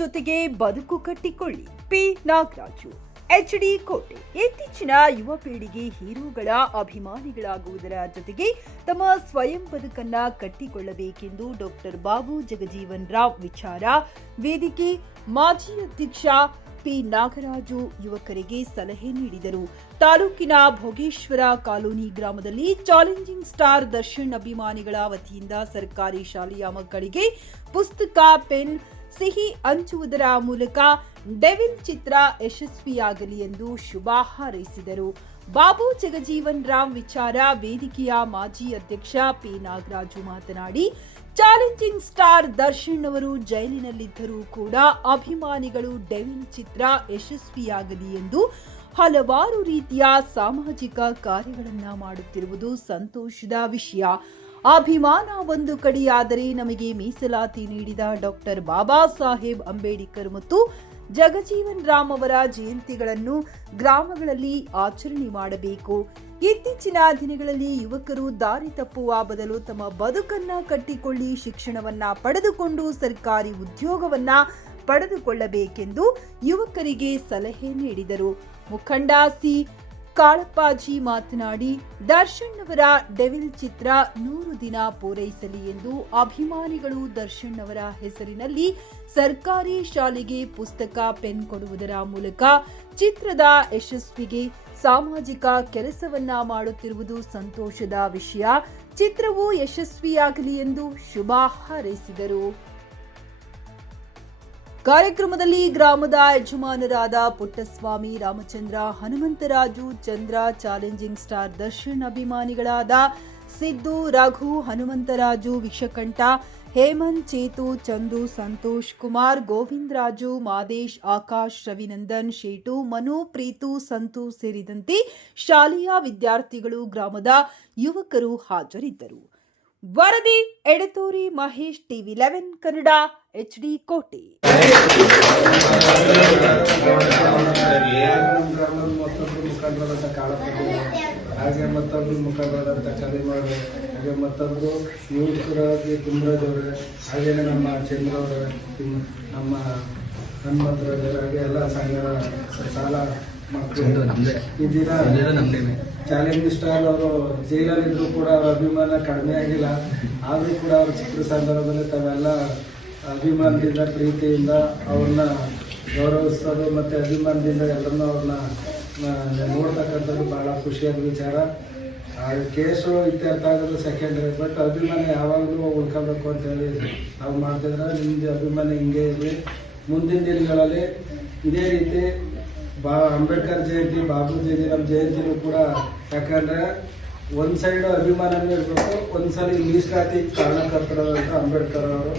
ಜೊತೆಗೆ ಬದುಕು ಕಟ್ಟಿಕೊಳ್ಳಿ. P Nagaraju, HD ಕೋಟೆ. ಇತ್ತೀಚಿನ ಯುವ ಪೀಳಿಗೆ ಹೀರೋಗಳ ಅಭಿಮಾನಿಗಳಾಗುವುದರ ಜೊತೆಗೆ ತಮ್ಮ ಸ್ವಯಂ ಬದುಕನ್ನ ಕಟ್ಟಿಕೊಳ್ಳಬೇಕೆಂದು ಡಾಕ್ಟರ್ ಬಾಬು ಜಗಜೀವನ್ ರಾವ್ ವಿಚಾರ ವೇದಿಕೆ ಮಾಜಿ ಅಧ್ಯಕ್ಷ ಪಿ ನಾಗರಾಜು ಯುವಕರಿಗೆ ಸಲಹೆ ನೀಡಿದರು. ತಾಲೂಕಿನ ಭೋಗೇಶ್ವರ ಕಾಲೋನಿ ಗ್ರಾಮದಲ್ಲಿ ಚಾಲೆಂಜಿಂಗ್ ಸ್ಟಾರ್ ದರ್ಶನ್ ಅಭಿಮಾನಿಗಳ ವತಿಯಿಂದ ಸರ್ಕಾರಿ ಶಾಲೆಯ ಮಕ್ಕಳಿಗೆ ಪುಸ್ತಕ, ಪೆನ್, ಸಿಹಿ ಹಂಚುವುದರ ಮೂಲಕ ಡೆವಿಲ್ ಚಿತ್ರ ಯಶಸ್ವಿಯಾಗಲಿ ಎಂದು ಶುಭ ಹಾರೈಸಿದರು. ಬಾಬು ಜಗಜೀವನ್ ರಾಮ್ ವಿಚಾರ ವೇದಿಕೆಯ ಮಾಜಿ ಅಧ್ಯಕ್ಷ ಪಿ ನಾಗರಾಜು ಮಾತನಾಡಿ, ಚಾಲೆಂಜಿಂಗ್ ಸ್ಟಾರ್ ದರ್ಶನ್ ಅವರು ಜೈಲಿನಲ್ಲಿದ್ದರೂ ಕೂಡ ಅಭಿಮಾನಿಗಳು ಡೆವಿಲ್ ಚಿತ್ರ ಯಶಸ್ವಿಯಾಗಲಿ ಎಂದು ಹಲವಾರು ರೀತಿಯ ಸಾಮಾಜಿಕ ಕಾರ್ಯಗಳನ್ನ ಮಾಡುತ್ತಿರುವುದು ಸಂತೋಷದ ವಿಷಯ. ಅಭಿಮಾನ ಒಂದು ಕಡೆಯಾದರೆ ನಮಗೆ ಮೀಸಲಾತಿ ನೀಡಿದ ಡಾಕ್ಟರ್ ಬಾಬಾ ಸಾಹೇಬ್ ಅಂಬೇಡ್ಕರ್ ಮತ್ತು ಜಗಜೀವನ್ ರಾಮ್ ಅವರ ಜಯಂತಿಗಳನ್ನು ಗ್ರಾಮಗಳಲ್ಲಿ ಆಚರಣೆ ಮಾಡಬೇಕು. ಇತ್ತೀಚಿನ ದಿನಗಳಲ್ಲಿ ಯುವಕರು ದಾರಿ ತಪ್ಪುವ ಬದಲು ತಮ್ಮ ಬದುಕನ್ನ ಕಟ್ಟಿಕೊಳ್ಳಿ ಶಿಕ್ಷಣವನ್ನ ಪಡೆದುಕೊಂಡು ಸರ್ಕಾರಿ ಉದ್ಯೋಗವನ್ನ ಪಡೆದುಕೊಳ್ಳಬೇಕೆಂದು ಯುವಕರಿಗೆ ಸಲಹೆ ನೀಡಿದರು. ಮುಖಂಡ ಸಿ ಕಾಳಪ್ಪಾಜಿ ಮಾತನಾಡಿ, ದರ್ಶನ್ ಅವರ ಡೆವಿಲ್ ಚಿತ್ರ 100 ದಿನ ಪೂರೈಸಲಿ ಎಂದು ಅಭಿಮಾನಿಗಳು ದರ್ಶನ್ ಅವರ ಹೆಸರಿನಲ್ಲಿ ಸರ್ಕಾರಿ ಶಾಲೆಗೆ ಪುಸ್ತಕ, ಪೆನ್ ಕೊಡುವುದರ ಮೂಲಕ ಚಿತ್ರದ ಯಶಸ್ವಿಗೆ ಸಾಮಾಜಿಕ ಕೆಲಸವನ್ನ ಮಾಡುತ್ತಿರುವುದು ಸಂತೋಷದ ವಿಷಯ. ಚಿತ್ರವು ಯಶಸ್ವಿಯಾಗಲಿ ಎಂದು ಶುಭ ಹಾರೈಸಿದರು. ಕಾರ್ಯಕ್ರಮದಲ್ಲಿ ಗ್ರಾಮದ ಯಜಮಾನರಾದ ಪುಟ್ಟಸ್ವಾಮಿ, ರಾಮಚಂದ್ರ, ಹನುಮಂತರಾಜು, ಚಂದ್ರ, ಚಾಲೆಂಜಿಂಗ್ ಸ್ಟಾರ್ ದರ್ಶನ್ ಅಭಿಮಾನಿಗಳಾದ ಸಿದ್ದು, ರಘು, ಹನುಮಂತರಾಜು, ವಿಷಕಂಠ, ಹೇಮಂತ್, ಚೇತು, ಚಂದು, ಸಂತೋಷ್ ಕುಮಾರ್, ಗೋವಿಂದರಾಜು, ಮಾದೇಶ್, ಆಕಾಶ್, ರವಿನಂದನ್, ಶೇಟು, ಮನು, ಪ್ರೀತು, ಸಂತು ಸೇರಿದಂತೆ ಶಾಲೆಯ ವಿದ್ಯಾರ್ಥಿಗಳು, ಗ್ರಾಮದ ಯುವಕರು ಹಾಜರಿದ್ದರು. ವರದಿ ಎಡತೋರಿ ಮಹೇಶ್, ಟಿವಿ 11 ಕನ್ನಡ, HD ಕೋಟೆ. ಮುಖಂಡರಾದಂಥ ಕಾಳಪ್ಪ, ಹಾಗೆ ಮತ್ತೊಬ್ಬರು ಮುಖಂಡರಾದಂಥ ಕಲಿಮಾಡು, ಹಾಗೆ ಮತ್ತೊಬ್ಬರು ಯುವಕರಾಗಿ ಕುಮರಾಜ್ ಅವರೇ, ಹಾಗೆಯೇ ನಮ್ಮ ಚಂದ್ರ ಅವರೇ, ನಮ್ಮ ಹನುಮಂತರಾಜ್ ಹಾಗೆ ಎಲ್ಲ ಸಂಘದ ಸಾಲ ಮಕ್ಕಳು ಈ ದಿನ ಚಾಲೆಂಜ್ ಸ್ಟಾರ್ ಅವರು ಜೈಲಲ್ಲಿದ್ದರೂ ಕೂಡ ಅವರ ಅಭಿಮಾನ ಕಡಿಮೆ ಆಗಿಲ್ಲ. ಆದರೂ ಕೂಡ ಅವರ ಚಿತ್ರ ಸಂದರ್ಭದಲ್ಲಿ ತಾವೆಲ್ಲ ಅಭಿಮಾನದಿಂದ, ಪ್ರೀತಿಯಿಂದ ಅವ್ರನ್ನ ಗೌರವಿಸೋದು ಮತ್ತು ಅಭಿಮಾನದಿಂದ ಎಲ್ಲರನ್ನೂ ಅವ್ರನ್ನ ನೋಡ್ತಕ್ಕಂಥದ್ದು ಭಾಳ ಖುಷಿಯಾದ ವಿಚಾರ. ಕೇಸು ಇತ್ಯರ್ಥ ಆಗೋದು ಸೆಕೆಂಡ್ರಿ, ಬಟ್ ಅಭಿಮಾನ ಯಾವಾಗಲೂ ಉಳ್ಕೋಬೇಕು ಅಂತೇಳಿ ನಾವು ಮಾಡ್ತಿದ್ರೆ ನಿಮ್ಮದು ಅಭಿಮಾನ ಹಿಂಗೆ ಇರಲಿ. ಮುಂದಿನ ದಿನಗಳಲ್ಲಿ ಇದೇ ರೀತಿ ಅಂಬೇಡ್ಕರ್ ಜಯಂತಿ, ಬಾಬು ಜಗಜೀವನ್ ಜಯಂತಿನೂ ಕೂಡ, ಯಾಕಂದರೆ ಒಂದು ಸೈಡು ಅಭಿಮಾನನೂ ಇರಬೇಕು, ಒಂದು ಸಲ ಮೀಸಲಾತಿ ಕಾರಣಕರ್ತರಾದಂಥ ಅಂಬೇಡ್ಕರ್ ಅವರು